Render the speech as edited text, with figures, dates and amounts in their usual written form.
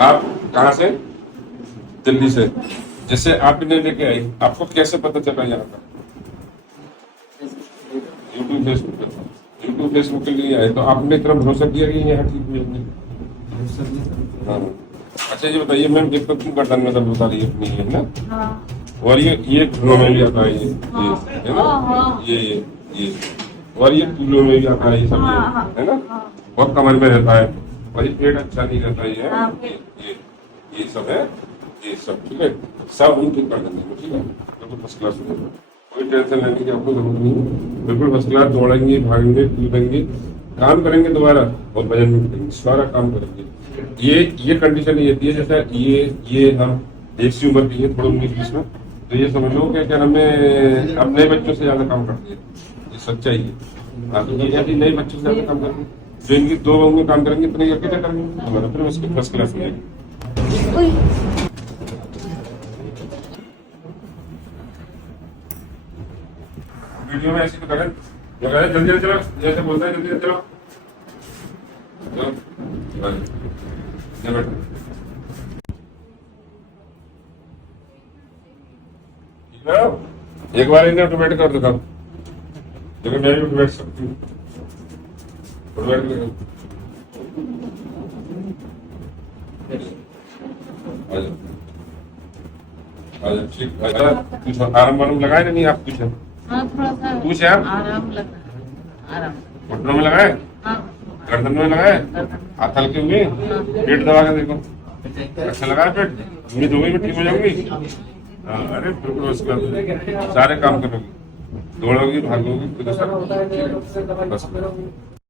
आप कहाँ से? दिल्ली से। जैसे आपने लेके आई, आपको कैसे पता चला यहाँ का? यूट्यूब फेसबुक पे। यूट्यूब फेसबुक के लिए आए तो आपने इतना भरोसा किया कि यहाँ ठीक मिलेंगे? हाँ। अच्छा ये बताइए मैम, एक तो तुम गर्दन में दर्द बता रही है अपनी, है ना? हाँ। और ये घुटनों में भी आता है, ये है ना? हाँ। ये और ये कूलों में भी आता है, ये सब हाँ। है ना? हाँ। और कमर में रहता है, और ये पेट अच्छा नहीं रहता है, हाँ। ये सब है, ये सब ठीक है, सब हम ठीक कर देंगे, ठीक है? बिल्कुल फर्स्ट क्लास हो जाएगा, कोई टेंशन लेने की आपको जरूरत नहीं है। बिल्कुल फर्स्ट क्लास दौड़ेंगे, भागेंगे, कूदेंगे, काम करेंगे दोबारा, और वजन भी करेंगे, सारा काम करेंगे। ये कंडीशन ये होती है, जैसे ये हम एक सी उम्र की है, थोड़ा 19-20 में, तो ये समझ लो कि क्या नाम है, अब नए बच्चों से ज्यादा काम करती है, ये सच्चाई है। हाँ, तो ये यदि नए बच्चों से ज्यादा काम करती है, जो इनकी 2 में काम करेंगे इतने करके क्या करेंगे हमारा, फिर उसकी फर्स्ट क्लास में वीडियो में ऐसे तो करें, जो करें जल्दी चलो, जैसे बोलते हैं जल्दी चलो, एक बार इन्हें ऑटोमेटिक कर देता हूँ, लेकिन मैं भी उठ बैठ सकती हूँ। ठीक, कुछ आराम वाराम लगाए नहीं आप? कुछ हाँ, थोड़ा सा कुछ है आराम लग रहा है, आराम। घुटनों में लगाए, हाँ। गर्दन में लगाए, हाथ हल्के हुए, पेट दबा के देखो, अच्छा लगा है पेट? उम्मीद हो गई मैं ठीक हो जाऊंगी। हाँ, अरे बिल्कुल उसके बाद सारे काम करोगी, दौड़ोगी, भागोगी, बस